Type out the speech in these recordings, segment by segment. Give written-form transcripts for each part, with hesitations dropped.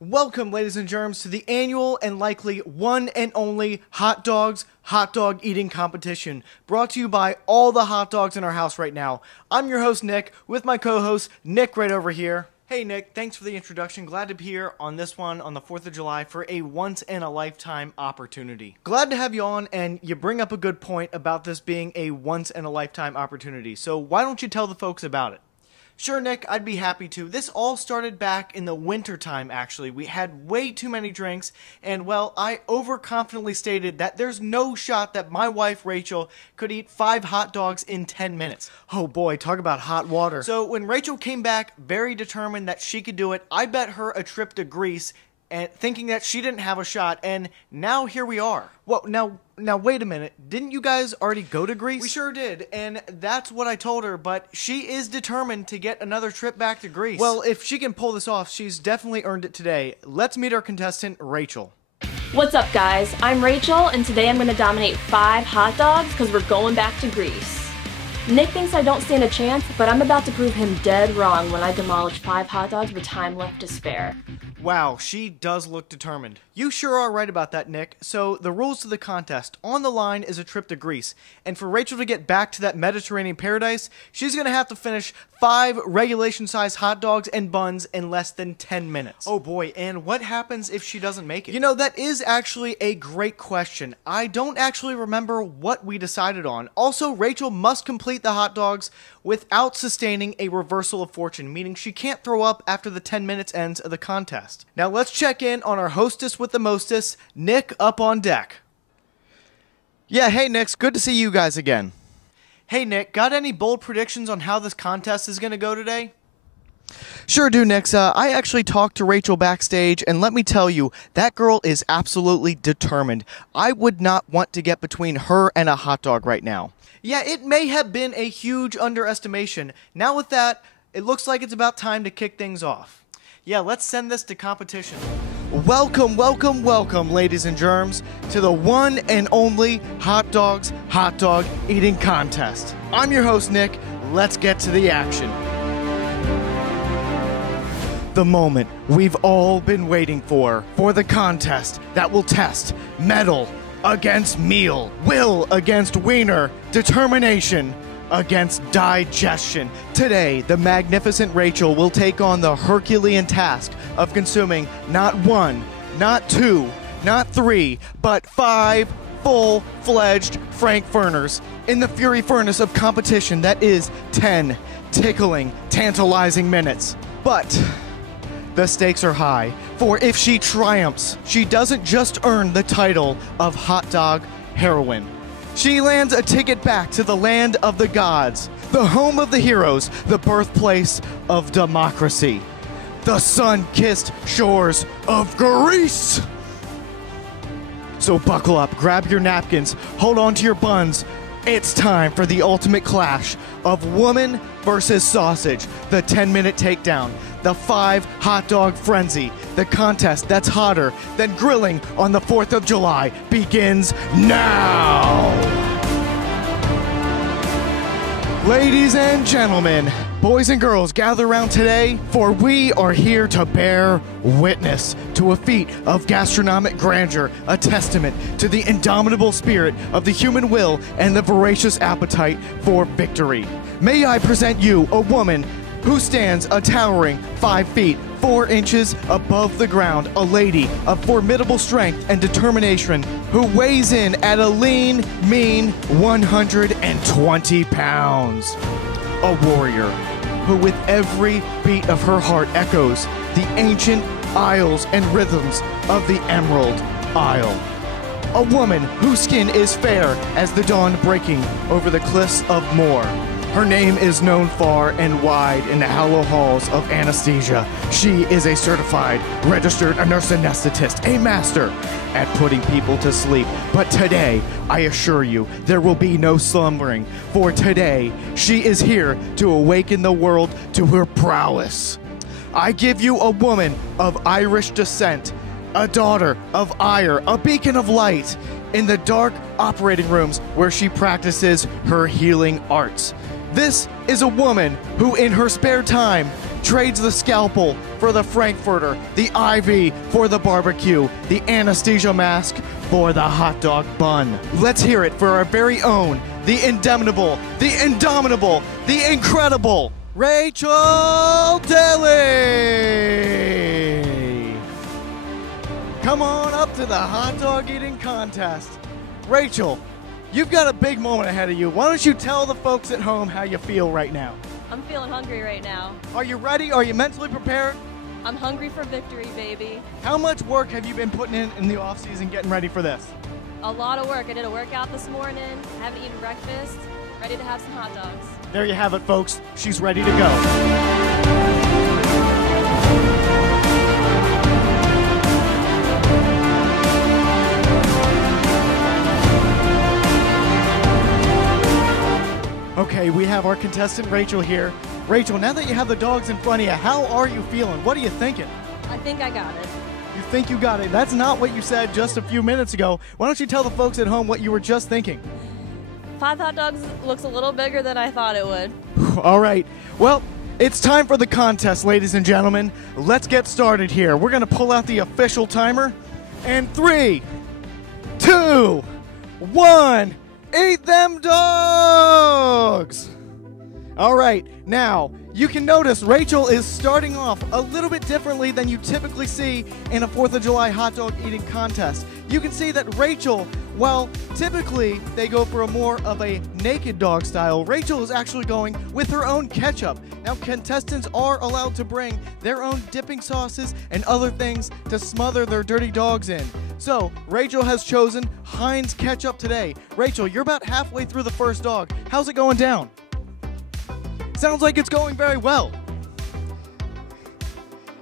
Welcome, ladies and germs, to the annual and likely one and only Hot Dogs hot dog eating competition, brought to you by all the hot dogs in our house right now. I'm your host, Nick, with my co-host, Nick, right over here. Hey, Nick, thanks for the introduction. Glad to be here on this one on the 4th of July for a once-in-a-lifetime opportunity. Glad to have you on, and you bring up a good point about this being a once-in-a-lifetime opportunity. So why don't you tell the folks about it? Sure, Nick, I'd be happy to. This all started back in the winter time, actually. We had way too many drinks, and, well, I overconfidently stated that there's no shot that my wife, Rachel, could eat 5 hot dogs in 10 minutes. Oh boy, talk about hot water. So when Rachel came back very determined that she could do it, I bet her a trip to Greece, and thinking that she didn't have a shot, and now here we are. Well, now wait a minute. Didn't you guys already go to Greece? We sure did, and that's what I told her, but she is determined to get another trip back to Greece. Well, if she can pull this off, she's definitely earned it today. Let's meet our contestant, Rachel. What's up, guys? I'm Rachel, and today I'm going to dominate 5 hot dogs because we're going back to Greece. Nick thinks I don't stand a chance, but I'm about to prove him dead wrong when I demolish 5 hot dogs with time left to spare. Wow, she does look determined. You sure are right about that, Nick. So, the rules to the contest. On the line is a trip to Greece. And for Rachel to get back to that Mediterranean paradise, she's going to have to finish 5 regulation-sized hot dogs and buns in less than 10 minutes. Oh boy, and what happens if she doesn't make it? You know, that is actually a great question. I don't actually remember what we decided on. Also, Rachel must complete the hot dogs without sustaining a reversal of fortune, meaning she can't throw up after the 10 minutes ends of the contest. Now let's check in on our hostess with the mostest, Nick, up on deck. Yeah, hey Nick, good to see you guys again. Hey Nick, got any bold predictions on how this contest is going to go today? Sure do, Nick. I actually talked to Rachel backstage, and let me tell you, that girl is absolutely determined. I would not want to get between her and a hot dog right now. Yeah, it may have been a huge underestimation. Now with that, it looks like it's about time to kick things off. Yeah, let's send this to competition. Welcome, welcome, welcome, ladies and germs, to the one and only Hot Dogs hot dog eating contest. I'm your host, Nick. Let's get to the action. The moment we've all been waiting for the contest that will test metal against meal, will against wiener, determination against digestion. Today, the magnificent Rachel will take on the Herculean task of consuming not 1, not 2, not 3, but 5 full-fledged Frankfurters in the fury furnace of competition that is 10 tickling, tantalizing minutes. But the stakes are high, for if she triumphs, she doesn't just earn the title of hot dog heroine. She lands a ticket back to the land of the gods, the home of the heroes, the birthplace of democracy, the sun-kissed shores of Greece. So buckle up, grab your napkins, hold on to your buns. It's time for the ultimate clash of woman versus sausage, the 10-minute takedown, the 5 hot dog frenzy. The contest that's hotter than grilling on the 4th of July begins now! Ladies and gentlemen, boys and girls, gather around today, for we are here to bear witness to a feat of gastronomic grandeur, a testament to the indomitable spirit of the human will and the voracious appetite for victory. May I present you a woman who stands a towering 5 feet, 4 inches above the ground, a lady of formidable strength and determination who weighs in at a lean, mean 120 pounds. A warrior who with every beat of her heart echoes the ancient aisles and rhythms of the Emerald Isle. A woman whose skin is fair as the dawn breaking over the cliffs of Moher. Her name is known far and wide in the hollow halls of anesthesia. She is a certified, registered nurse anesthetist, a master at putting people to sleep. But today, I assure you, there will be no slumbering. For today, she is here to awaken the world to her prowess. I give you a woman of Irish descent, a daughter of ire, a beacon of light in the dark operating rooms where she practices her healing arts. This is a woman who in her spare time trades the scalpel for the Frankfurter, the Ivy for the barbecue, the anesthesia mask for the hot dog bun. Let's hear it for our very own, the indomitable, the indomitable, the incredible Rachele Daly. Come on up to the hot dog eating contest. Rachel, you've got a big moment ahead of you. Why don't you tell the folks at home how you feel right now? I'm feeling hungry right now. Are you ready? Are you mentally prepared? I'm hungry for victory, baby. How much work have you been putting in the off season getting ready for this? A lot of work. I did a workout this morning. I haven't eaten breakfast. Ready to have some hot dogs. There you have it, folks. She's ready to go. Okay, we have our contestant Rachel here. Rachel, now that you have the dogs in front of you, how are you feeling? What are you thinking? I think I got it. You think you got it? That's not what you said just a few minutes ago. Why don't you tell the folks at home what you were just thinking? 5 hot dogs looks a little bigger than I thought it would. All right. Well, it's time for the contest, ladies and gentlemen. Let's get started here. We're going to pull out the official timer. And 3, 2, 1... Eat them dogs! All right, now, you can notice Rachel is starting off a little bit differently than you typically see in a 4th of July hot dog eating contest. You can see that Rachel, while typically they go for a more of a naked dog style, Rachel is actually going with her own ketchup. Now, contestants are allowed to bring their own dipping sauces and other things to smother their dirty dogs in. So, Rachel has chosen Heinz ketchup today. Rachel, you're about halfway through the first dog. How's it going down? Sounds like it's going very well.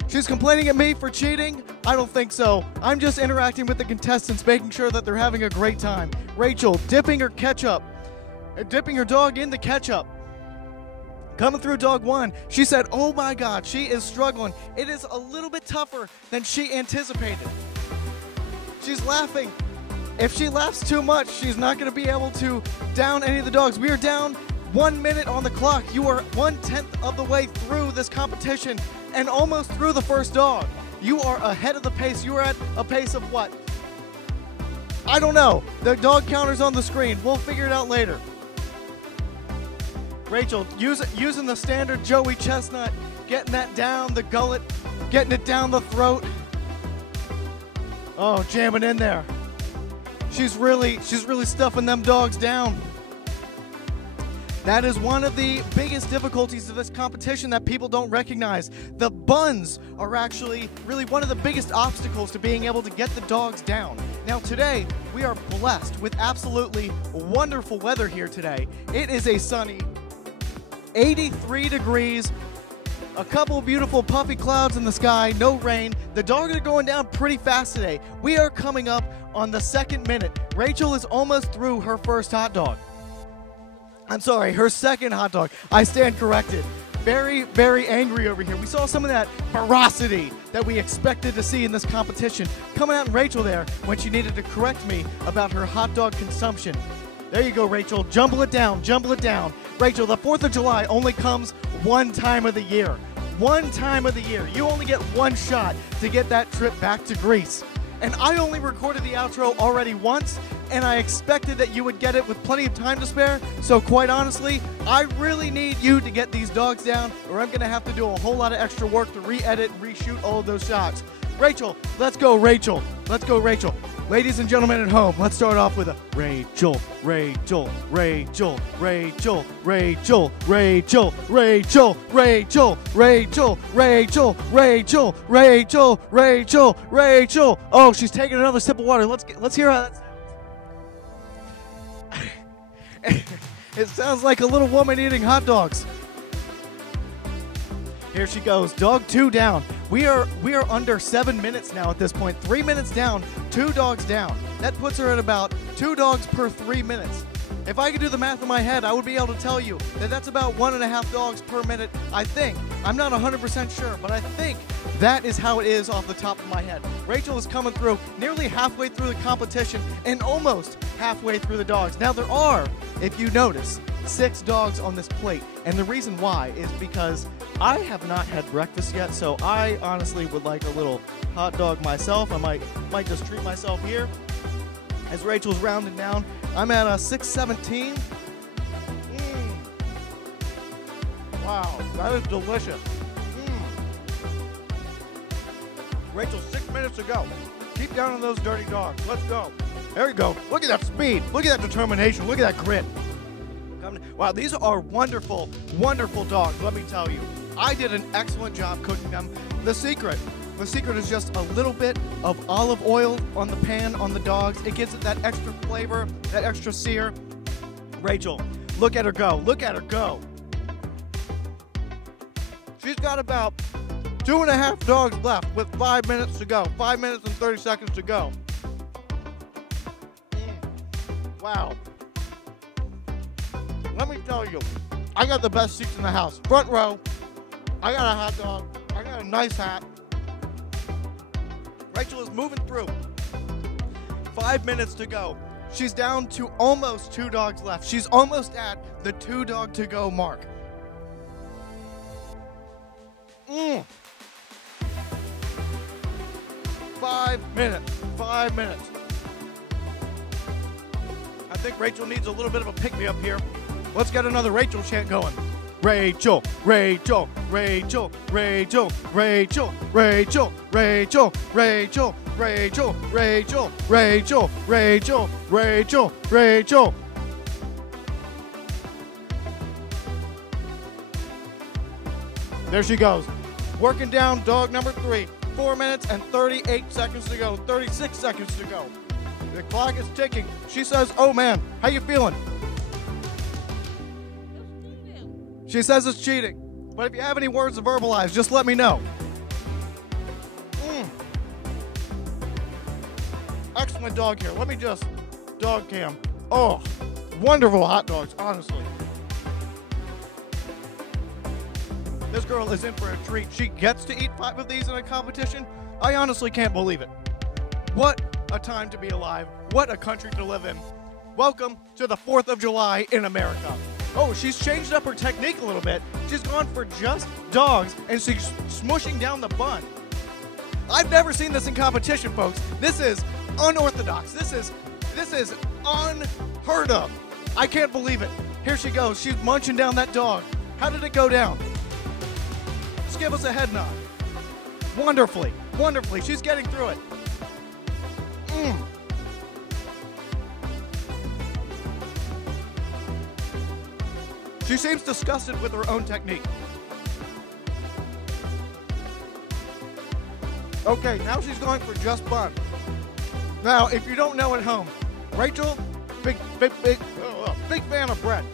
She's complaining at me for cheating? I don't think so. I'm just interacting with the contestants, making sure that they're having a great time. Rachel, dipping her dog in the ketchup. Coming through dog 1, she said, oh my God, she is struggling. It is a little bit tougher than she anticipated. She's laughing. If she laughs too much, she's not going to be able to down any of the dogs. We are down 1 minute on the clock. You are 1/10 of the way through this competition and almost through the first dog. You are ahead of the pace. You are at a pace of what? I don't know. The dog counter's on the screen. We'll figure it out later. Rachel, using the standard Joey Chestnut, getting that down the gullet, getting it down the throat. Oh, jamming in there. She's really stuffing them dogs down. That is one of the biggest difficulties of this competition that people don't recognize. The buns are actually really one of the biggest obstacles to being able to get the dogs down. Now today, we are blessed with absolutely wonderful weather here today. It is a sunny 83 degrees, a couple beautiful puffy clouds in the sky, no rain. The dogs are going down pretty fast today. We are coming up on the 2nd minute. Rachel is almost through her first hot dog. I'm sorry, her second hot dog. I stand corrected. Very, very angry over here. We saw some of that ferocity that we expected to see in this competition coming out in Rachel there when she needed to correct me about her hot dog consumption. There you go, Rachel. Jumble it down, jumble it down. Rachel, the 4th of July only comes one time of the year. One time of the year. You only get one shot to get that trip back to Greece. And I only recorded the outro already once, and I expected that you would get it with plenty of time to spare. So quite honestly, I really need you to get these dogs down, or I'm going to have to do a whole lot of extra work to re-edit and reshoot all of those shots. Rachel, let's go, Rachel. Let's go, Rachel. Ladies and gentlemen at home, let's start off with a Rachel, Rachel, Rachel, Rachel, Rachel, Rachel, Rachel, Rachel, Rachel, Rachel, Rachel, Rachel, Rachel, Rachel. Oh, she's taking another sip of water. Let's hear how that sounds. It sounds like a little woman eating hot dogs. Here she goes. Dog 2 down. We are under 7 minutes now at this point. 3 minutes down, 2 dogs down. That puts her at about 2 dogs per 3 minutes. If I could do the math in my head, I would be able to tell you that that's about 1.5 dogs per minute, I think. I'm not 100% sure, but I think that is how it is off the top of my head. Rachel is coming through nearly halfway through the competition and almost halfway through the dogs. Now there are, if you notice, 6 dogs on this plate. And the reason why is because I have not had breakfast yet, so I honestly would like a little hot dog myself. I might just treat myself here. As Rachel's rounding down, I'm at a 617. Wow, that is delicious. Rachel, 6 minutes to go. Keep down on those dirty dogs. Let's go. There you go. Look at that speed. Look at that determination. Look at that grit. Wow, these are wonderful, wonderful dogs, let me tell you. I did an excellent job cooking them. The secret is just a little bit of olive oil on the pan on the dogs. It gives it that extra flavor, that extra sear. Rachel, look at her go. Look at her go. She's got about 2.5 dogs left with 5 minutes to go. 5 minutes and 30 seconds to go. Wow. Let me tell you, I got the best seats in the house. Front row. I got a hot dog. I got a nice hat. Rachel is moving through. 5 minutes to go. She's down to almost 2 dogs left. She's almost at the 2 dog to go mark. 5 minutes. 5 minutes. I think Rachel needs a little bit of a pick-me-up here. Let's get another Rachel chant going. Rachel, Rachel, Rachel, Rachel, Rachel, Rachel, Rachel, Rachel, Rachel, Rachel, Rachel, Rachel, Rachel, Rachel. There she goes. Working down dog number 3. 4 minutes and 38 seconds to go. 36 seconds to go. The clock is ticking. She says, oh man, how you feeling? She says it's cheating. But if you have any words to verbalize, just let me know. Excellent dog here. Let me just dog cam. Oh, wonderful hot dogs, honestly. This girl is in for a treat. She gets to eat 5 of these in a competition. I honestly can't believe it. What a time to be alive. What a country to live in. Welcome to the 4th of July in America. Oh, she's changed up her technique a little bit. She's gone for just dogs, and she's smushing down the bun. I've never seen this in competition, folks. This is unorthodox. This is unheard of. I can't believe it. Here she goes. She's munching down that dog. How did it go down? Just give us a head nod. Wonderfully. Wonderfully. She's getting through it. She seems disgusted with her own technique. Okay, now she's going for just bun. Now, if you don't know at home, Rachel, big fan of bread.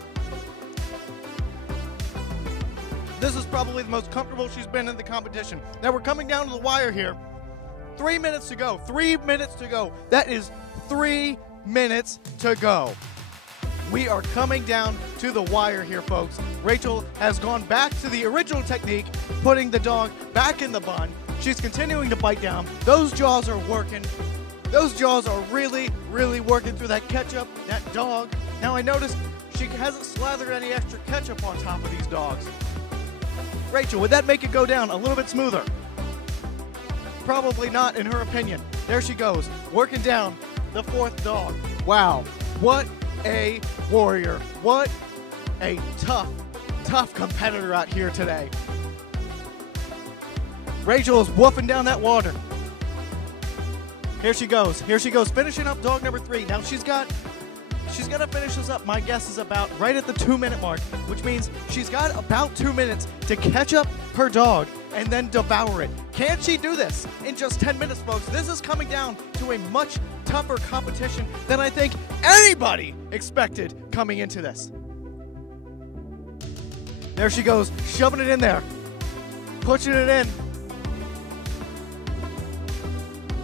This is probably the most comfortable she's been in the competition. Now we're coming down to the wire here. 3 minutes to go. 3 minutes to go. That is 3 minutes to go. We are coming down to the wire here, folks. Rachel has gone back to the original technique, putting the dog back in the bun. She's continuing to bite down. Those jaws are working. Those jaws are really, really working through that ketchup, that dog. Now I noticed she hasn't slathered any extra ketchup on top of these dogs. Rachel, would that make it go down a little bit smoother? Probably not, in her opinion. There she goes, working down the 4th dog. Wow, what a warrior. What a tough competitor out here today. Rachel is woofing down that water. Here she goes, finishing up dog number 3. Now she's gonna finish this up, my guess is about right at the 2-minute mark, which means she's got about 2 minutes to catch up her dog and then devour it. Can she do this in just 10 minutes, folks? This is coming down to a much tougher competition than I think anybody expected coming into this. There she goes, shoving it in there, pushing it in.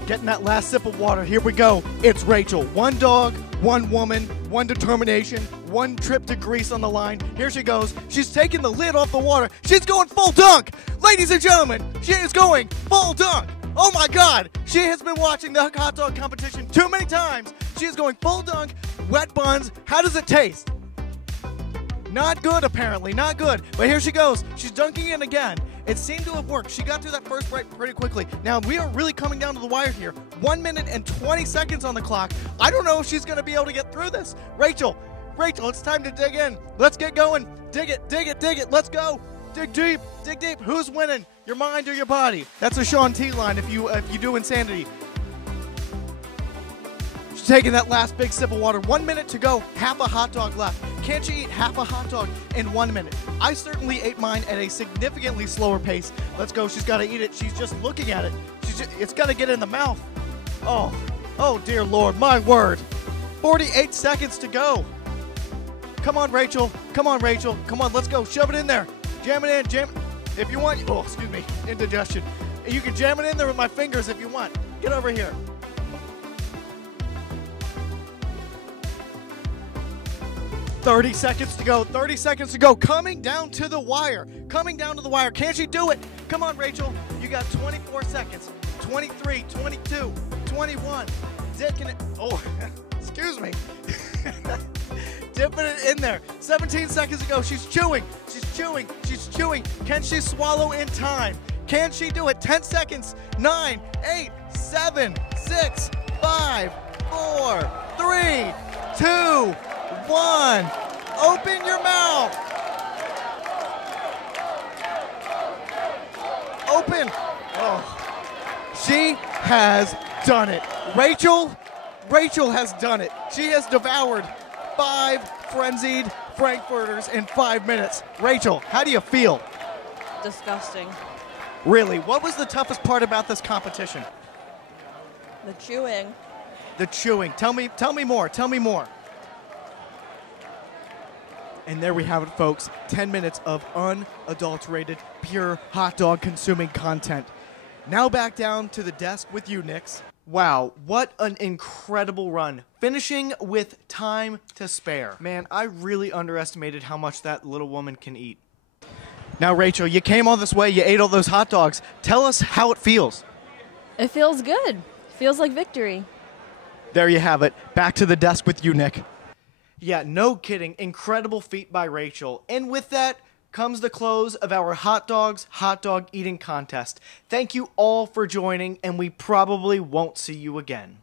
Getting that last sip of water. Here we go. It's Rachel. 1 dog, 1 woman, 1 determination, 1 trip to Greece on the line. Here she goes. She's taking the lid off the water. She's going full dunk. Ladies and gentlemen, she is going full dunk. Oh my God. She has been watching the hot dog competition too many times. She is going full dunk, wet buns. How does it taste? Not good, apparently. Not good. But here she goes. She's dunking in again. It seemed to have worked. She got through that first break pretty quickly. Now, we are really coming down to the wire here. 1 minute and 20 seconds on the clock. I don't know if she's going to be able to get through this. Rachel, it's time to dig in. Let's get going. Dig it, dig it, dig it. Let's go. Dig deep, dig deep. Who's winning? Your mind or your body? That's a Shaun T line if you do Insanity. She's taking that last big sip of water. 1 minute to go. Half a hot dog left. Can't you eat half a hot dog in 1 minute? I certainly ate mine at a significantly slower pace. Let's go. She's got to eat it. She's just looking at it. It's got to get in the mouth. Oh, dear Lord, my word. 48 seconds to go. Come on, Rachel. Come on, Rachel. Come on, let's go. Shove it in there. Jam it in. Jam it. If you want. Oh, excuse me. Indigestion. You can jam it in there with my fingers if you want. Get over here. "30 seconds to go. 30 seconds to go. Coming down to the wire. Coming down to the wire. Can't she do it? Come on, Rachel. You got 24 seconds. 23, 22, 21. Dicking it. Oh, excuse me. Dipping it in there. 17 seconds to go. She's chewing. She's chewing. She's chewing. Can she swallow in time? Can she do it? 10 seconds. 9, 8, 7, 6, 5, 4, 3, 2, 1. Open your mouth. Open. Oh. She has done it. Rachel has done it. She has devoured 5 frenzied Frankfurters in 5 minutes. Rachel, how do you feel? Disgusting. Really? What was the toughest part about this competition? The chewing. The chewing. Tell me more. Tell me more. And there we have it, folks. 10 minutes of unadulterated, pure hot dog consuming content. Now back down to the desk with you, Nix. Wow, what an incredible run. Finishing with time to spare. Man, I really underestimated how much that little woman can eat. Now, Rachel, you came all this way, you ate all those hot dogs. Tell us how it feels. It feels good. Feels like victory. There you have it. Back to the desk with you, Nick. Yeah, no kidding. Incredible feat by Rachel. And with that comes the close of our hot dog eating contest. Thank you all for joining, and we probably won't see you again.